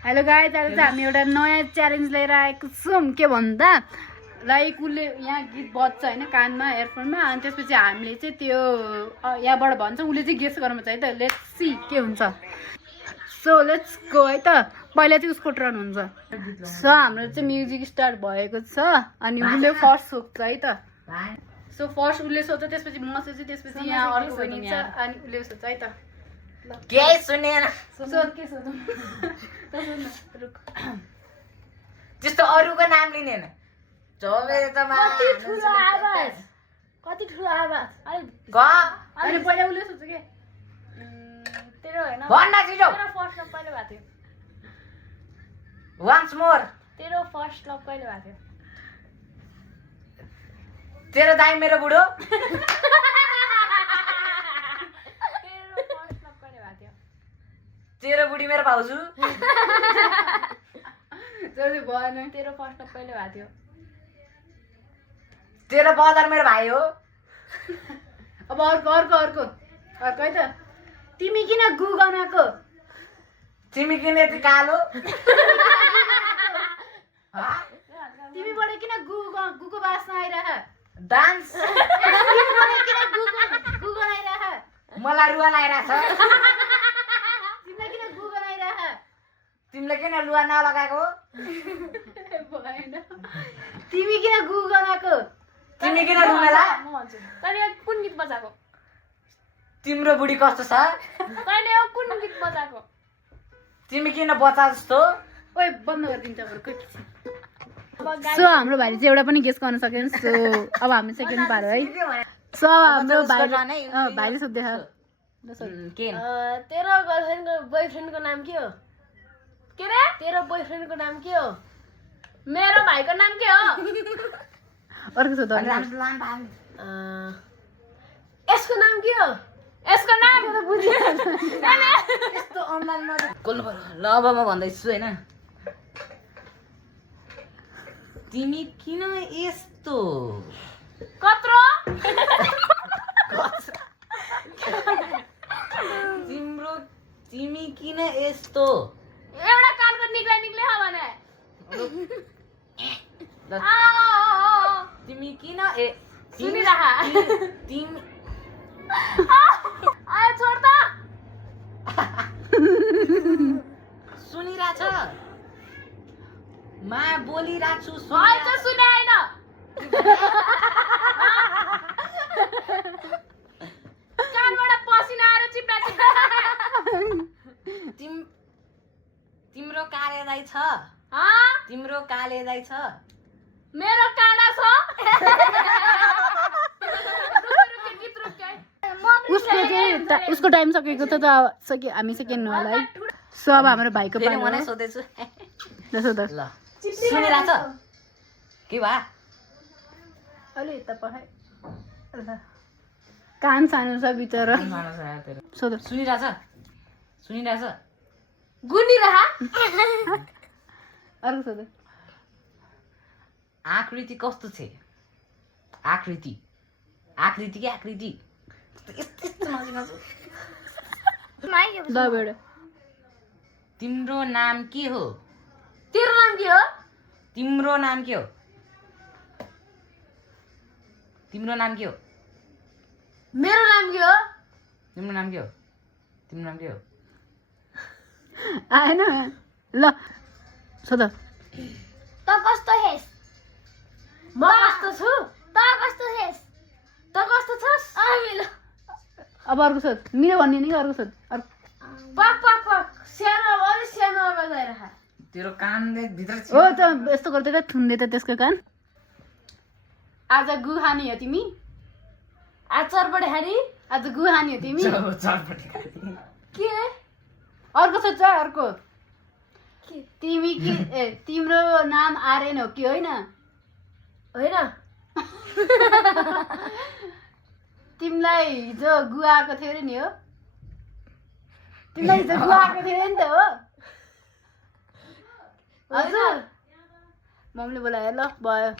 Hello guys, आज चाहिँ हामी एउटा नयाँ च्यालेन्ज लिएर आएको छौँ। के भन्दा लाइक उसले यहाँ गीत बज्छ होइन कानमा एयरफोनमा, अनि त्यसपछि हामीले चाहिँ त्यो यहाँबाट भन्छ, उसले चाहिँ गेस गर्नु चाहिँ है त। लेट्स सी के हुन्छ। सो लेट्स गो है त। पहिला चाहिँ उसको टर्न हुन्छ। सो हाम्रो चाहिँ म्युजिक स्टार्ट भएको छ अनि उसले फर्स्ट सोध्छ है त। सो फर्स्ट उसले सोध्छ, त्यसपछि म सोध्छु, त्यसपछि यहाँ अर्को बहिनी छ अनि उसले सोध्छ है त। केही सुनेन। के सोध्नु त्यस्तो अरूको नाम लिनेन। कति ठुलो आवाज अनि पहिला उसले सोध्छ के तेरो होइन भन्न छिटो। तेरो फर्स्ट लभ कहिले भएको थियो? Once more. तेरो फर्स्ट लभ कहिले भएको थियो? तेरो दाइ मेरो बुढो। तेरो फर्स्ट लभ कहिले भएको थियो? तेरो बुढी मेरो भाउजू। जति भएन। तेरो फर्स्ट लभ कहिले भएको थियो? तेरो बदर मेरो भाइ हो। अब अर्को है त। तिमी किन गु गनाको? तिमी किन यति कालो? तिमीबाट किन गुको बास्ना आइरह? डान्स। तिमीबाट किन गु गनाइरह? मलाई रुवा लगाइरहेछ। तिमीलाई किन गु गनाइरह? तिमीले किन लुवा नलगाएको? भएन। तिमी किन गु गनाको? तिमी किन रुमेला? म भन्छु। तैँले कुन गीत बजाएको? तिम्रो बुढी कस्तो छ? तैँले कुन गीत बजाएको? तिमी किन बच्चा जस्तो? ओइ बन्द गरिदिन्छ बरु। सो हाम्रो भाइले चाहिँ एउटा पनि गेस गर्न सकेन। सो अब हामी सेकेन्ड पारो है। सो अब हाम्रो भाइले सोध्दै छ। के? तेरो गर्लफ्रेन्डको बोयफ्रेन्डको नाम के हो? के रे? तेरो बोयफ्रेन्डको नाम के हो? मेरो भाइको नाम के हो? अर्को सोध्दा यसको नाम के हो? यसको नाम यस्तो अनलाइनमा खोल्नु पर्यो। ल अब म भन्दैछु होइन। तिमी किन यस्तो? कत्रो? तिमी किन यस्तो? एउटा कानको निक्ले हो भने तिमी किन सुनिरह। तिमी आयो छोड त। सुनिरहेछ? मा बोलिरहेको छु। अहिले चाहिँ सुने होइन। कानबाट पसिना आएर चिप्ला तिम्रो काले दाइ छ? तिम्रो काले दाइ छ? मेरो काना छ। उसको टाइम सकेको त हामी सकेन होला है। सो अब हाम्रो भाइको फेरि म नै सोध्दैछु। ल सुनिरहेछ? के भा? अलि यता पठाइ। कान सानो छ बिचरा। सोध। सुनिरहेछ? गुनिरह। अर्को सोध। आकृति कस्तो छ? आकृति कि आकृति? तिम्रो नाम के हो? तेरो नाम के हो? तिम्रो नाम के हो? तिम्रो नाम के हो? मेरो नाम के हो? तिम्रो नाम के हो? तिम्रो नाम के हो? आएन। ल सोध। त कस्तो हेस? म कस्तो छु? त कस्तो हेस? त कस्तो छस्? मिलो। अब अर्को सोध। मिलो भन्ने नि अर्को सोध। पक सानो अलि सानो बजाइरह। तेरो कानले भित्र हो त यस्तो गर्दै त थुन्दै त त्यसको कान। आज गु खाने हो तिमी? आज चरपटे खानी? आज गु खाने हो तिमी? के? अर्को सोध्छ अर्को। तिमी कि तिम्रो नाम आर्यन हो कि होइन? होइन। तिमीलाई हिजो गु आएको थियो अरे नि हो? तिमीलाई हिजो गु आएको थियो नि त हो? हजुर। मम्मीले बोलायो। ल भयो।